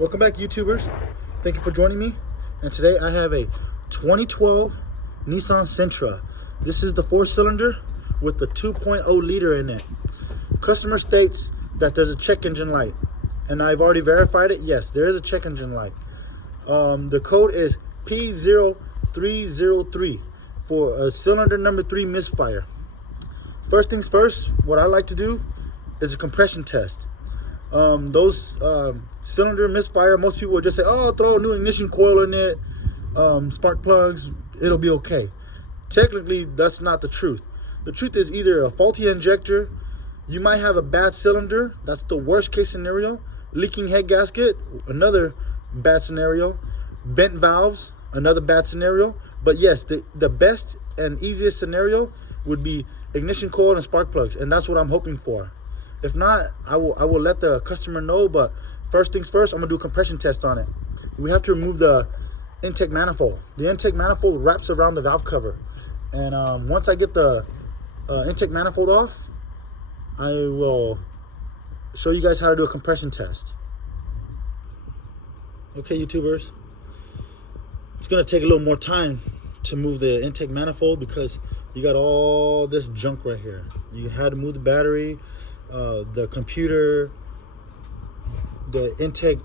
Welcome back, YouTubers. Thank you for joining me. And today I have a 2012 Nissan Sentra. This is the 4-cylinder with the 2.0 liter in it. Customer states that there's a check engine light, and I've already verified it. Yes, there is a check engine light. The code is P0303 for a cylinder number 3 misfire. First things first, what I like to do is a compression test. Those cylinder misfire, most people would just say, oh, throw a new ignition coil in it, spark plugs, it'll be okay. Technically, that's not the truth. The truth is either a faulty injector, you might have a bad cylinder, that's the worst case scenario, leaking head gasket, another bad scenario, bent valves, another bad scenario. But yes, the best and easiest scenario would be ignition coil and spark plugs, and that's what I'm hoping for. If not, I will let the customer know. But first things first, I'm gonna do a compression test on it. We have to remove the intake manifold. The intake manifold wraps around the valve cover, and once I get the intake manifold off, I will show you guys how to do a compression test. Okay, YouTubers, it's gonna take a little more time to move the intake manifold because you got all this junk right here. You had to move the battery, the computer, the intake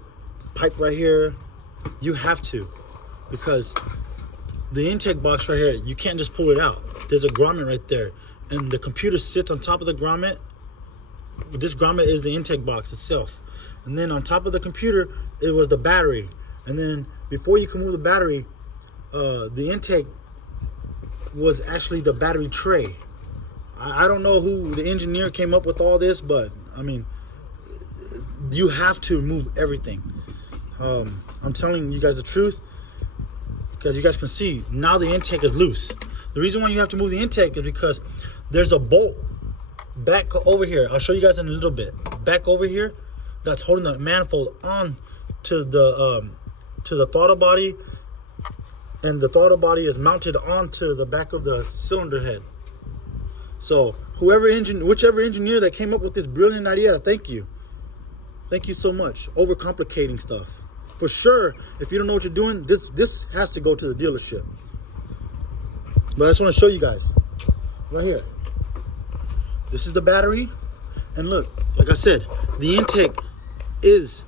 pipe right here. You have to, because the intake box right here, you can't just pull it out. There's a grommet right there, and the computer sits on top of the grommet. This grommet is the intake box itself, and then on top of the computer it was the battery, and then before you can move the battery, the intake was actually the battery tray. I don't know who the engineer came up with all this, but I mean, you have to move everything. I'm telling you guys the truth, because you guys can see now the intake is loose. The reason why you have to move the intake is because there's a bolt back over here. I'll show you guys in a little bit. Back over here, that's holding the manifold on to the throttle body, and the throttle body is mounted onto the back of the cylinder head. So whichever engineer that came up with this brilliant idea, thank you so much. Overcomplicating stuff, for sure. If you don't know what you're doing, this has to go to the dealership. But I just want to show you guys right here. This is the battery, and look, like I said, the intake is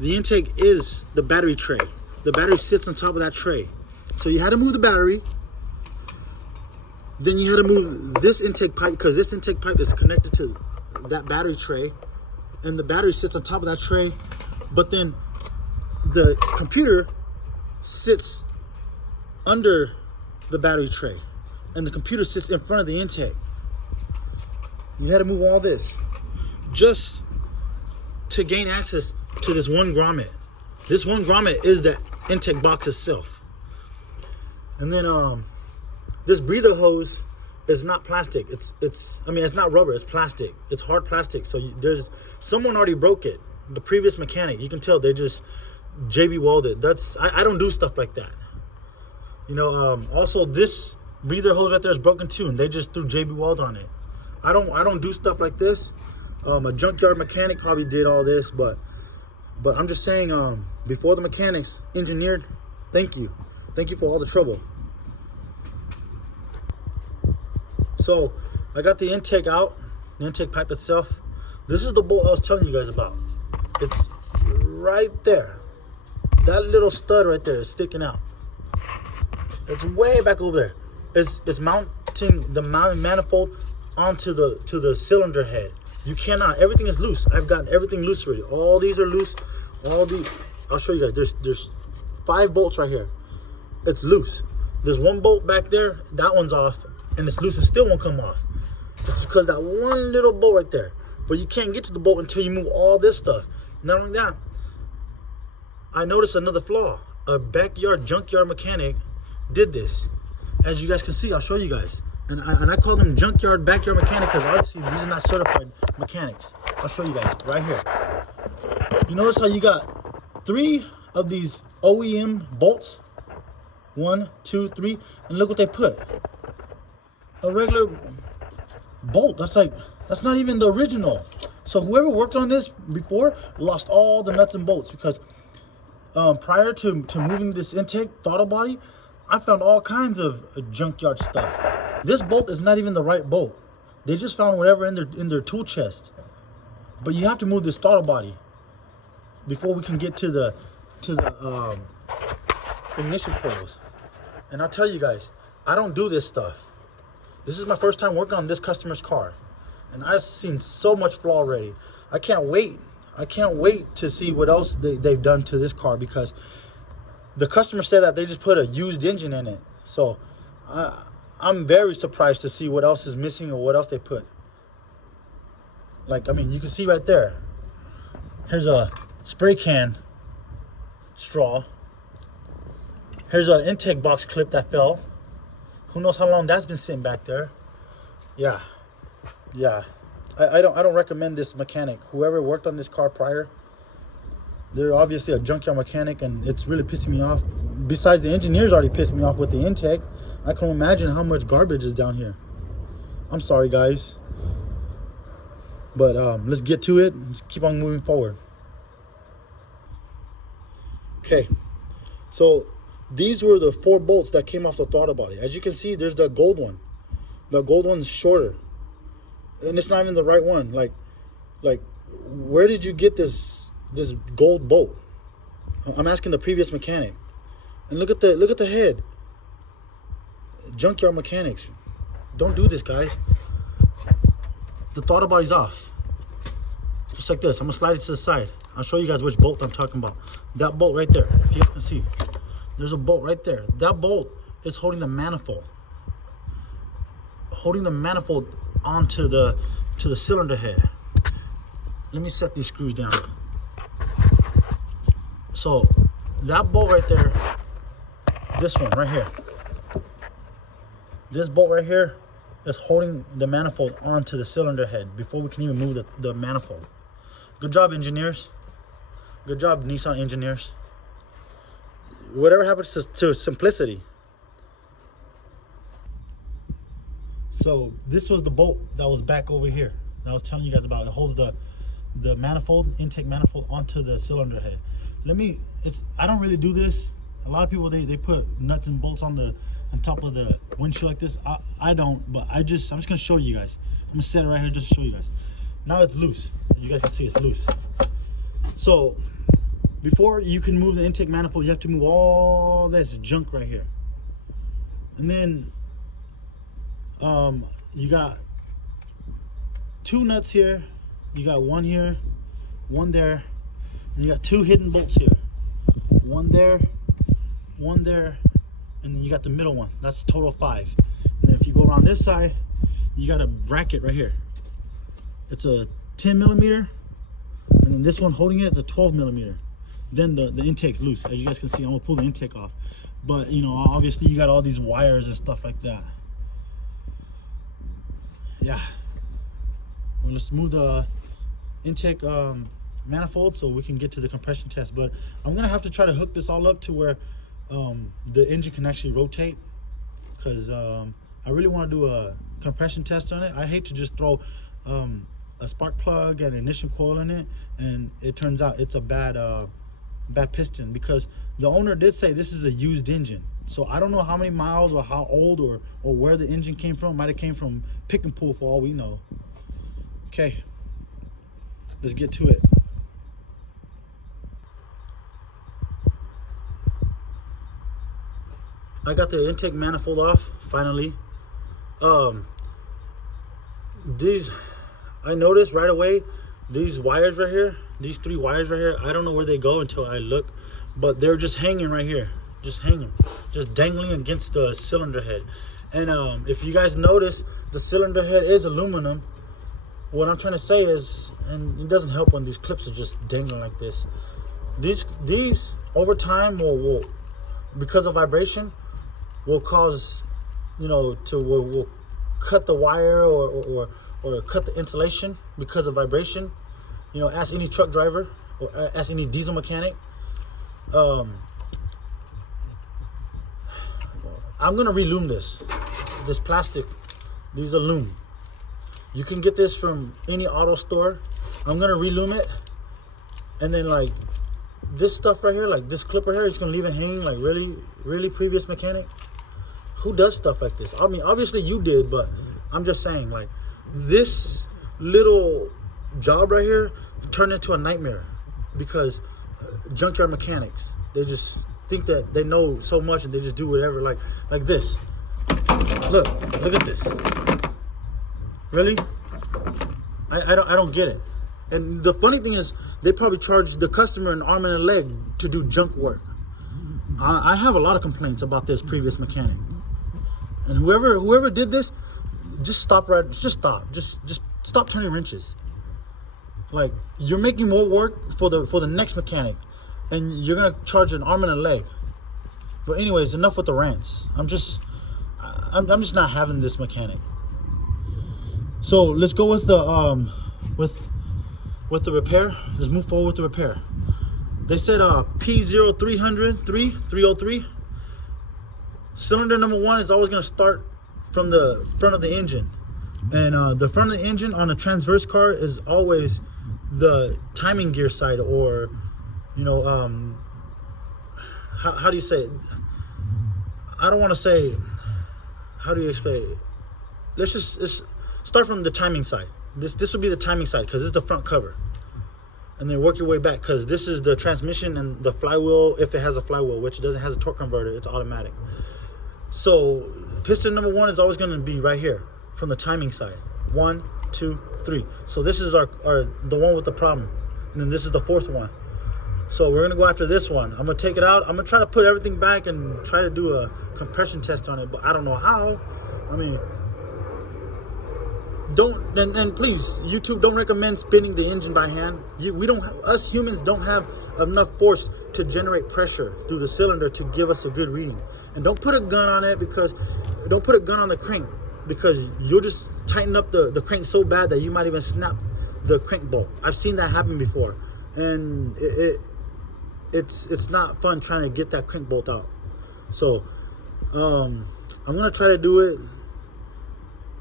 the battery tray. The battery sits on top of that tray. So you had to move the battery. Then you had to move this intake pipe, because this intake pipe is connected to that battery tray, and the battery sits on top of that tray. But then the computer sits under the battery tray, and the computer sits in front of the intake. You had to move all this just to gain access to this one grommet. This one grommet is the intake box itself. And then this breather hose is not plastic. It's not rubber, it's plastic. It's hard plastic. So there's someone already broke it. The previous mechanic, you can tell they just JB welded. I don't do stuff like that. You know, also this breather hose right there is broken too, and they just threw JB weld on it. I don't do stuff like this. A junkyard mechanic probably did all this, but I'm just saying, before the mechanics engineered, thank you for all the trouble. So I got the intake out, the intake pipe itself. This is the bolt I was telling you guys about. It's right there. That little stud right there is sticking out. It's way back over there. It's mounting the mounting manifold onto the cylinder head. You cannot. Everything is loose. I've gotten everything loose already. All these are loose. I'll show you guys. There's 5 bolts right here. It's loose. There's one bolt back there. That one's off, and it's loose. It still won't come off. It's because that one little bolt right there. But you can't get to the bolt until you move all this stuff. Not only that, I noticed another flaw. A junkyard mechanic did this. As you guys can see, I'll show you guys. And I call them backyard mechanic because obviously these are not certified mechanics. I'll show you guys right here. You notice how you got 3 of these OEM bolts? 1, 2, 3, and look what they put. A regular bolt. That's not even the original. So whoever worked on this before lost all the nuts and bolts, because prior to moving this intake throttle body, I found all kinds of junkyard stuff. This bolt is not even the right bolt. They just found whatever in their tool chest. But you have to move this throttle body before we can get to the ignition coils. And I'll tell you guys, I don't do this stuff. This is my first time working on this customer's car, and I've seen so much flaw already. I can't wait to see what else they've done to this car, because the customer said that they just put a used engine in it. So I'm very surprised to see what else is missing or what else they put. Like, I mean, you can see right there. Here's a spray can straw. Here's an intake box clip that fell. Who knows how long that's been sitting back there. Yeah. I don't recommend this mechanic. Whoever worked on this car prior, they're obviously a junkyard mechanic, and it's really pissing me off. Besides, the engineers already pissed me off with the intake. I can imagine how much garbage is down here. I'm sorry, guys. But let's get to it. Let's keep on moving forward. Okay, so these were the 4 bolts that came off the throttle body. As you can see, there's the gold one. The gold one's shorter, and it's not even the right one. Like, where did you get this gold bolt? I'm asking the previous mechanic. And look at the head. Junkyard mechanics, don't do this, guys. The throttle body's off, just like this. I'm gonna slide it to the side. I'll show you guys which bolt I'm talking about. That bolt right there, if you can see, there's a bolt right there. That bolt is holding the manifold, onto the cylinder head. Let me set these screws down. So that bolt right there, this one right here, this bolt right here is holding the manifold onto the cylinder head before we can even move the manifold. Good job, engineers. Good job, Nissan engineers. Whatever happens to simplicity? So this was the bolt that was back over here that I was telling you guys about. It holds the manifold, intake manifold, onto the cylinder head. I don't really do this. A lot of people, they put nuts and bolts on top of the windshield like this. I don't, but I'm just gonna show you guys. I'm gonna set it right here just to show you guys. Now it's loose. As you guys can see, it's loose. So before you can move the intake manifold, you have to move all this junk right here. And then you got 2 nuts here, you got 1 here, 1 there, and you got 2 hidden bolts here. 1 there, 1 there, and then you got the middle one. That's total 5. And then if you go around this side, you got a bracket right here. It's a 10 millimeter, and then this one holding it is a 12 millimeter. Then the intake's loose. As you guys can see, I'm gonna pull the intake off. But you know, obviously you got all these wires and stuff like that. Yeah. Well, let's move the intake manifold so we can get to the compression test. But I'm gonna have to try to hook this all up to where the engine can actually rotate, because I really want to do a compression test on it. I hate to just throw a spark plug and ignition coil in it, and it turns out it's a bad piston, because the owner did say this is a used engine. So I don't know how many miles or how old or where the engine came from. Might have came from pick and pull for all we know. Okay, let's get to it. I got the intake manifold off finally. I noticed right away these wires right here, these 3 wires right here, I don't know where they go until I look, but they're just hanging right here, just dangling against the cylinder head. And if you guys notice, the cylinder head is aluminum. What I'm trying to say is, and it doesn't help when these clips are just dangling like this, these over time will because of vibration, will cause, you know, will cut the wire or cut the insulation because of vibration. You know, ask any truck driver or ask any diesel mechanic. I'm gonna relume this plastic. These are loom. You can get this from any auto store. I'm gonna relume it, and then like this stuff right here, like this clip right here, it's gonna leave it hanging. Like really previous mechanic, who does stuff like this? I mean, obviously you did, but I'm just saying, like, this little job right here turned into a nightmare because junkyard mechanics, they just think that they know so much and they just do whatever. Like this. Look at this. Really? I don't get it. And the funny thing is, they probably charge the customer an arm and a leg to do junk work. I have a lot of complaints about this previous mechanic. And whoever did this, just stop. Just stop turning wrenches. Like, you're making more work for the next mechanic, and you're gonna charge an arm and a leg. But anyways, enough with the rants. I'm just not having this mechanic. So let's go with the with the repair. Let's move forward with the repair. They said P0303. Cylinder number 1 is always going to start from the front of the engine. And the front of the engine on a transverse car is always the timing gear side, or, you know, how do you say it? I don't want to say, how do you explain it? Let's start from the timing side. This would be the timing side because this is the front cover. And then work your way back, because this is the transmission and the flywheel, if it has a flywheel, which it doesn't have a torque converter, it's automatic. So piston number 1 is always going to be right here from the timing side. 1, 2, 3. So this is our the one with the problem, and then this is the 4th one. So we're going to go after this one. I'm going to take it out. I'm going to try to put everything back and try to do a compression test on it, but I don't know how. I mean, don't, and please, YouTube, don't recommend spinning the engine by hand. Us humans don't have enough force to generate pressure through the cylinder to give us a good reading. And don't put a gun on it, don't put a gun on the crank, because you'll just tighten up the crank so bad that you might even snap the crank bolt. I've seen that happen before, and it's not fun trying to get that crank bolt out. So I'm gonna try to do it.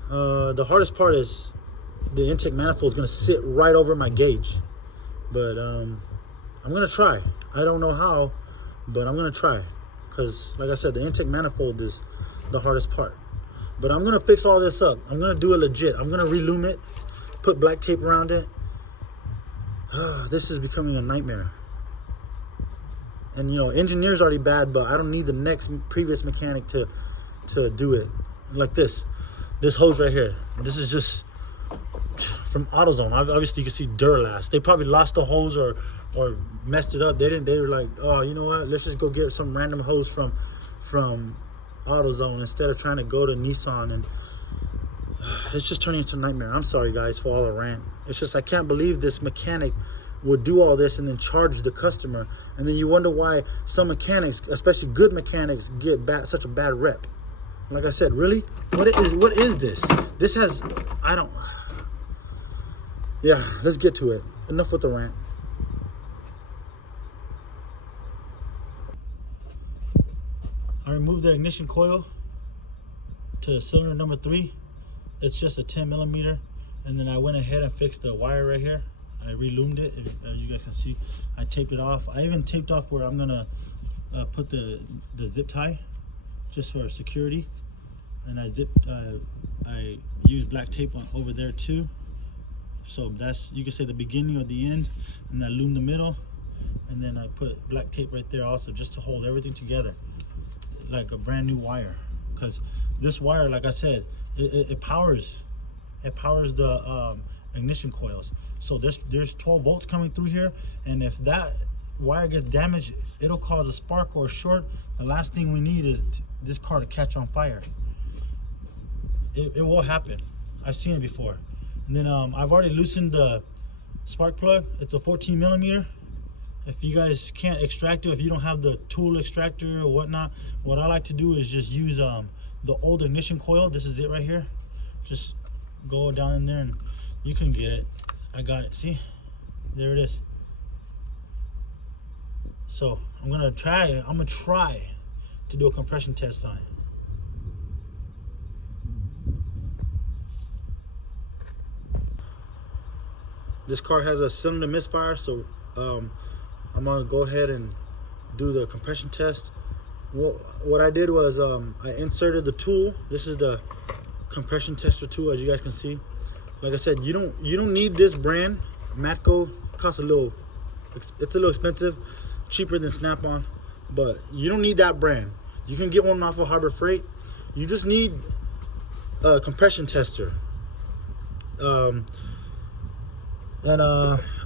The hardest part is the intake manifold is going to sit right over my gauge. But I'm going to try. I don't know how, but I'm going to try. Because, like I said, the intake manifold is the hardest part. But I'm going to fix all this up. I'm going to do it legit. I'm going to relume it, put black tape around it. This is becoming a nightmare. And, you know, engineer's already bad, but I don't need the next previous mechanic to do it. Like this. This hose right here, this is just from AutoZone. Obviously, you can see Duralast. They probably lost the hose or messed it up. They were like, oh, you know what? Let's just go get some random hose from AutoZone instead of trying to go to Nissan. And it's just turning into a nightmare. I'm sorry, guys, for all the rant. It's just, I can't believe this mechanic would do all this and then charge the customer. And then you wonder why some mechanics, especially good mechanics, get such a bad rep. Like I said, really? What is this? This has, yeah, let's get to it. Enough with the rant. I removed the ignition coil to cylinder number 3. It's just a 10 millimeter. And then I went ahead and fixed the wire right here. I relumed it. As you guys can see, I taped it off. I even taped off where I'm gonna put the zip tie, just for security. And I used black tape over there too. So that's, you can say, the beginning or the end, and I loomed the middle, and then I put black tape right there also, just to hold everything together like a brand new wire. Because this wire, like I said, it powers the ignition coils. So there's 12 volts coming through here, and if that wire gets damaged, it'll cause a spark or a short. The last thing we need is this car to catch on fire. It will happen. I've seen it before. And then I've already loosened the spark plug. It's a 14 millimeter. If you guys can't extract it, if you don't have the tool extractor or whatnot, what I like to do is just use the old ignition coil. This is it right here. Just go down in there and you can get it. I got it. See? There it is. So I'm gonna try to do a compression test on it. This car has a cylinder misfire, so I'm gonna go ahead and do the compression test. What I did was I inserted the tool. This is the compression tester tool, as you guys can see. Like I said, you don't need this brand. Matco costs it's a little expensive, cheaper than Snap-on, but you don't need that brand. You can get one off of Harbor Freight. You just need a compression tester. I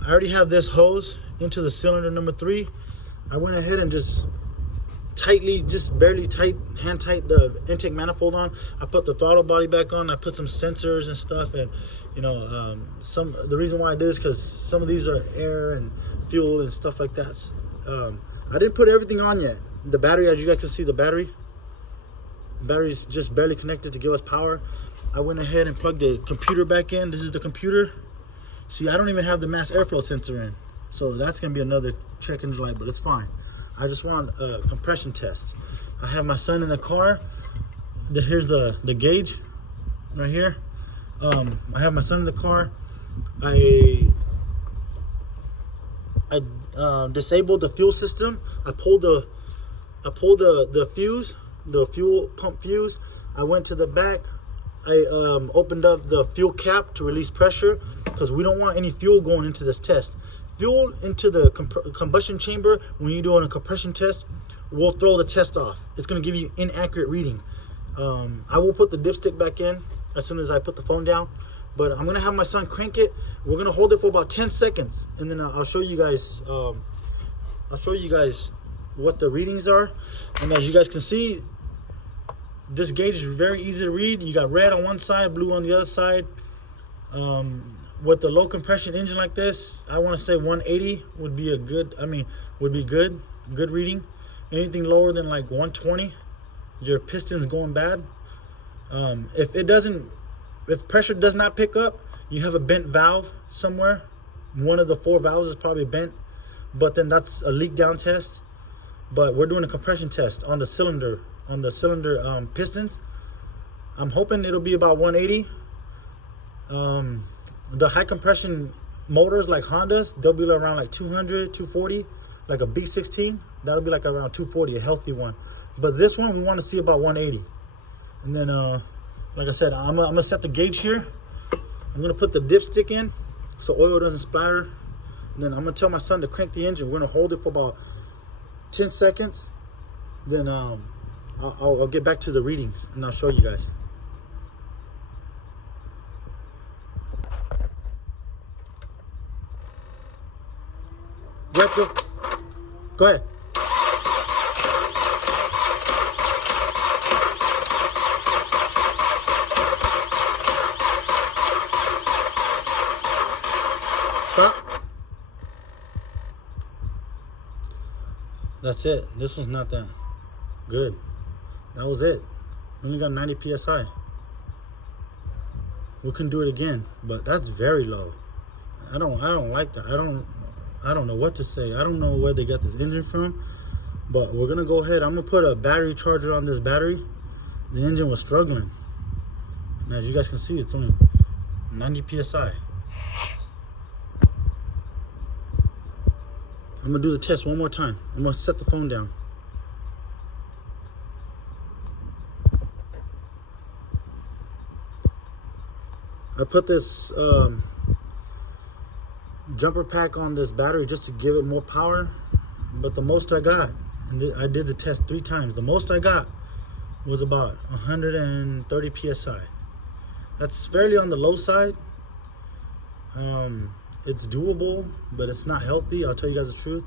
already have this hose into the cylinder number 3. I went ahead and just barely hand tight the intake manifold on. I put the throttle body back on. I put some sensors and stuff, and the reason why I did is because some of these are air and fuel and stuff like that. I didn't put everything on yet. The battery, as you guys can see, the battery's just barely connected to give us power. I went ahead and plugged the computer back in. This is the computer. See, I don't even have the mass airflow sensor in, so that's gonna be another check engine light, but it's fine. I just want a compression test. I have my son in the car. Here's the gauge right here. I have my son in the car. I disabled the fuel system. I pulled the fuse, the fuel pump fuse. I went to the back. I opened up the fuel cap to release pressure because we don't want any fuel going into this test. Fuel into the combustion chamber when you're doing a compression test will throw the test off. It's going to give you inaccurate reading. I will put the dipstick back in as soon as I put the phone down, but I'm going to have my son crank it. We're going to hold it for about 10 seconds, and then I'll show you guys. I'll show you guys what the readings are. And as you guys can see, this gauge is very easy to read. You got red on one side, blue on the other side. With the low compression engine like this, I want to say 180 would be good reading. Anything lower than like 120, your piston's going bad. If pressure does not pick up, you have a bent valve somewhere. One of the 4 valves is probably bent, but then that's a leak down test. But we're doing a compression test on the cylinder pistons. I'm hoping it'll be about 180. The high compression motors like Hondas, they'll be around like 200, 240, like a B16. That'll be like around 240, a healthy one. But this one, we want to see about 180. And then, like I said, I'm gonna set the gauge here. I'm gonna put the dipstick in so oil doesn't splatter. And then I'm gonna tell my son to crank the engine. We're gonna hold it for about 10 seconds. Then I'll get back to the readings and I'll show you guys. Go ahead. Stop. That's it. This one's not that good. That was it. Only got 90 psi. We can do it again, but that's very low. I don't like that. I don't know what to say. I don't know where they got this engine from, but we're gonna go ahead. I'm gonna put a battery charger on this battery. The engine was struggling. And as you guys can see, it's only 90 psi. I'm gonna do the test one more time. I'm gonna set the phone down. I put this jumper pack on this battery just to give it more power, but the most I got, and I did the test 3 times, the most I got was about 130 psi. That's fairly on the low side. It's doable, but it's not healthy. I'll tell you guys the truth.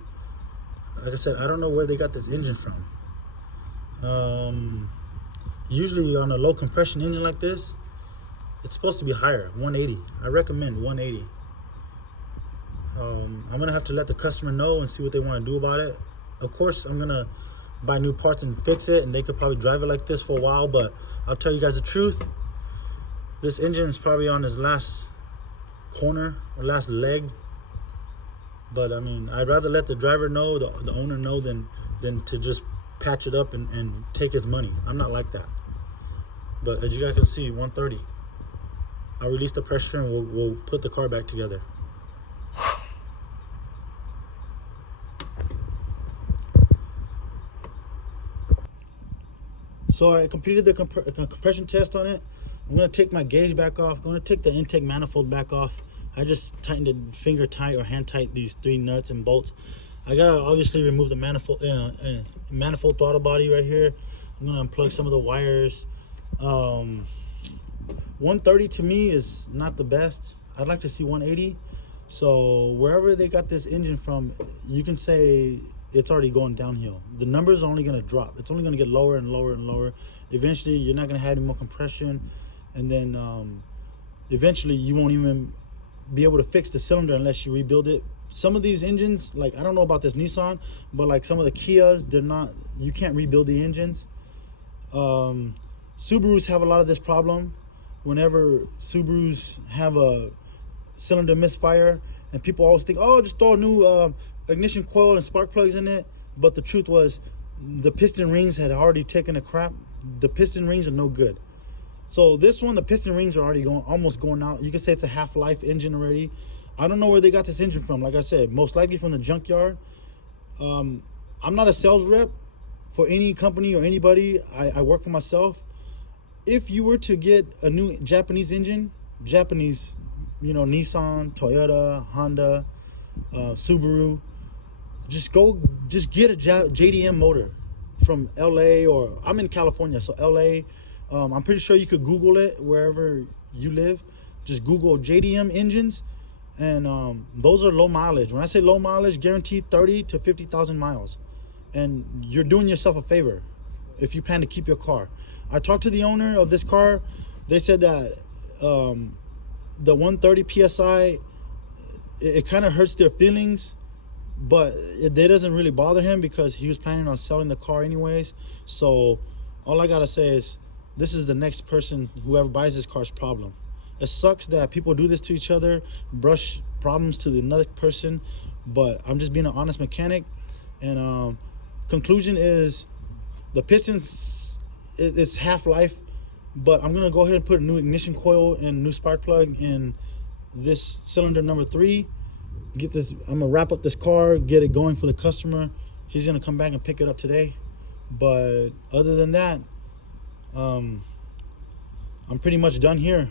Like I said, I don't know where they got this engine from. Usually on a low compression engine like this, it's supposed to be higher, 180. I recommend 180. I'm gonna have to let the customer know and see what they want to do about it. Of course, I'm gonna buy new parts and fix it, and they could probably drive it like this for a while, but I'll tell you guys the truth. This engine is probably on his last corner or last leg. But I mean, I'd rather let the driver know, the owner know, than to just patch it up and take his money. I'm not like that. But as you guys can see, 130. I'll release the pressure and we'll put the car back together. So I completed the compression test on it. I'm gonna take my gauge back off. I'm gonna take the intake manifold back off. I just tightened it finger tight or hand tight these 3 nuts and bolts. I gotta obviously remove the manifold throttle body right here. I'm gonna unplug some of the wires. 130 to me is not the best. I'd like to see 180. So wherever they got this engine from, you can say it's already going downhill. The numbers are only going to drop. It's only going to get lower and lower and lower. Eventually you're not going to have any more compression, and then eventually you won't even be able to fix the cylinder unless you rebuild it. Some of these engines, like, I don't know about this Nissan, but like some of the Kias, they're not, you can't rebuild the engines. Subarus have a lot of this problem. Whenever Subarus have a cylinder misfire, and people always think, oh, just throw a new ignition coil and spark plugs in it. But the truth was, the piston rings had already taken a crap. The piston rings are no good. So this one, the piston rings are already almost going out. You can say it's a half-life engine already. I don't know where they got this engine from. Like I said, most likely from the junkyard. I'm not a sales rep for any company or anybody. I work for myself. If you were to get a new Japanese engine, Japanese, you know, Nissan, Toyota, Honda, Subaru, just get a JDM motor from LA, or I'm in California, so LA. I'm pretty sure you could Google it wherever you live. Just Google JDM engines, and those are low mileage. When I say low mileage, guaranteed 30 to 50,000 miles, and you're doing yourself a favor if you plan to keep your car. I talked to the owner of this car. They said that the 130 PSI, it kind of hurts their feelings, but it doesn't really bother him because he was planning on selling the car anyways. So all I gotta say is, this is the next person, whoever buys this car's problem. It sucks that people do this to each other, brush problems to the another person, but I'm just being an honest mechanic. And conclusion is, the pistons, it's half-life, but I'm gonna go ahead and put a new ignition coil and new spark plug in this cylinder number 3. Get this, I'm gonna wrap up this car, get it going for the customer. He's gonna come back and pick it up today. But other than that, I'm pretty much done here.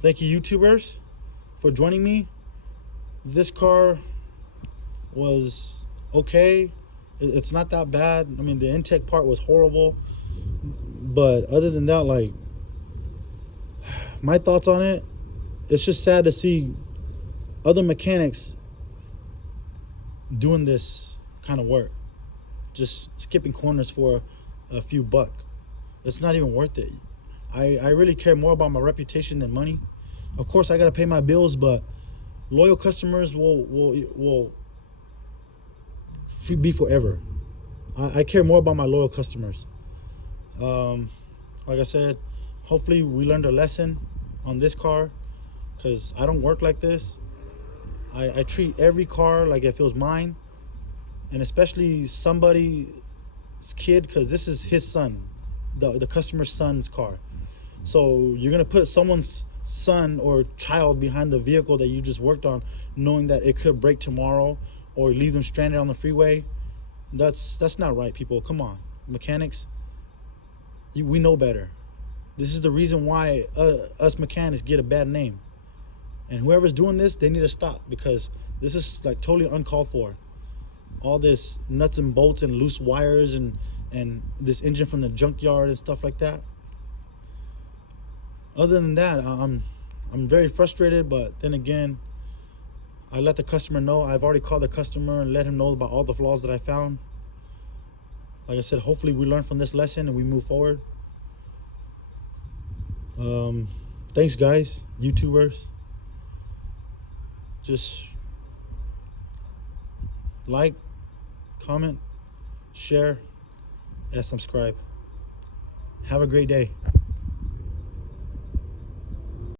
Thank you, YouTubers, for joining me. This car was okay. It's not that bad. I mean, the intake part was horrible, but other than that, like, my thoughts on it, it's just sad to see other mechanics doing this kind of work, just skipping corners for a few buck. It's not even worth it. I really care more about my reputation than money. Of course, I gotta pay my bills, but loyal customers will be forever. I care more about my loyal customers. Like I said, hopefully we learned a lesson on this car, because I don't work like this. I treat every car like if it was mine, and especially somebody's kid, because this is his son, the customer's son's car. So you're gonna put someone's son or child behind the vehicle that you just worked on, knowing that it could break tomorrow or leave them stranded on the freeway. That's not right, people. Come on, mechanics, we know better. This is the reason why us mechanics get a bad name, and whoever's doing this, they need to stop, because this is like totally uncalled for. All this nuts and bolts and loose wires and this engine from the junkyard and stuff like that. Other than that, I'm very frustrated, but then again, I let the customer know. I've already called the customer and let him know about all the flaws that I found. Like I said, hopefully we learn from this lesson and we move forward. Thanks, guys, YouTubers. Just like, comment, share, and subscribe. Have a great day.